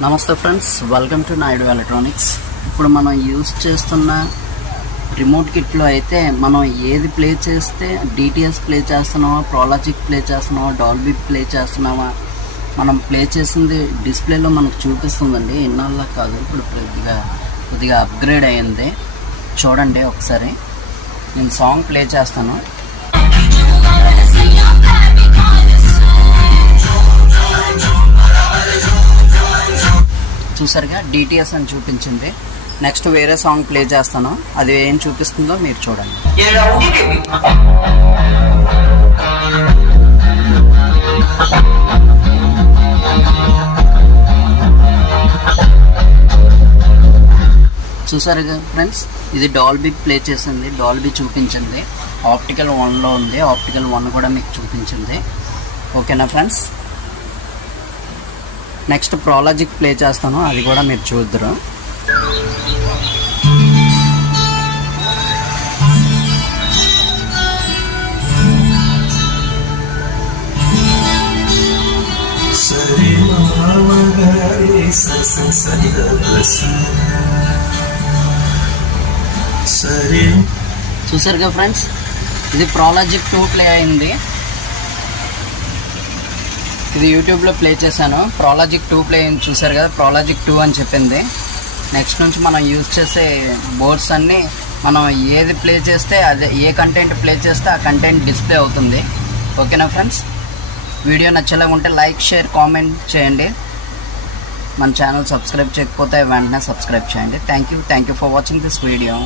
నమస్తే friends, welcome to Naidu electronics. ఇప్పుడు మనం యూజ్ చేస్తున్న రిమోట్ కిట్లో అయితే మనం ఏది ప్లే చేస్తే డిటిఎస్ ప్లే చేస్తున్నామా, ప్రోలాజిక్ ప్లే చేస్తున్నామా, డాల్బీ ప్లే చేస్తున్నామా, మనం ప్లే చేసింది డిస్ప్లేలో మనకు చూపిస్తుందండి. ఇన్నాళ్ళ కాదు, ఇప్పుడు కొద్దిగా అప్గ్రేడ్ అయ్యింది. చూడండి ఒకసారి. నేను సాంగ్ ప్లే చేస్తాను. చూసారుగా, డిటిఎస్ అని చూపించింది. నెక్స్ట్ వేరే సాంగ్ ప్లే చేస్తాను, అది ఏం చూపిస్తుందో మీరు చూడండి. చూసారుగా ఫ్రెండ్స్, ఇది డాల్బీ ప్లే చేసింది, డాల్బీ చూపించింది. ఆప్టికల్ 1లో ఉంది, ఆప్టికల్ 1 కూడా మీకు చూపించింది. ఓకేనా ఫ్రెండ్స్? నెక్స్ట్ ప్రోలాజిక్ ప్లే చేస్తాను, అది కూడా మీరు చూద్దరు. చూసారుగా ఫ్రెండ్స్, ఇది ప్రోలాజిక్ 2 ప్లే అయింది. ఇది యూట్యూబ్లో ప్లే చేశాను. ప్రోలాజిక్ 2 ప్లే అయింది, చూసారు కదా, ప్రోలాజిక్ 2 అని చెప్పింది. నెక్స్ట్ నుంచి మనం యూజ్ చేసే బోర్డ్స్ అన్నీ మనం ఏది ప్లే చేస్తే అదే, ఏ కంటెంట్ ప్లే చేస్తే ఆ కంటెంట్ డిస్ప్లే అవుతుంది. ఓకేనా ఫ్రెండ్స్? వీడియో నచ్చేలా ఉంటే లైక్, షేర్, కామెంట్ చేయండి. మన ఛానల్ సబ్స్క్రైబ్ చేయకపోతే వెంటనే సబ్స్క్రైబ్ చేయండి. Thank you for watching this video.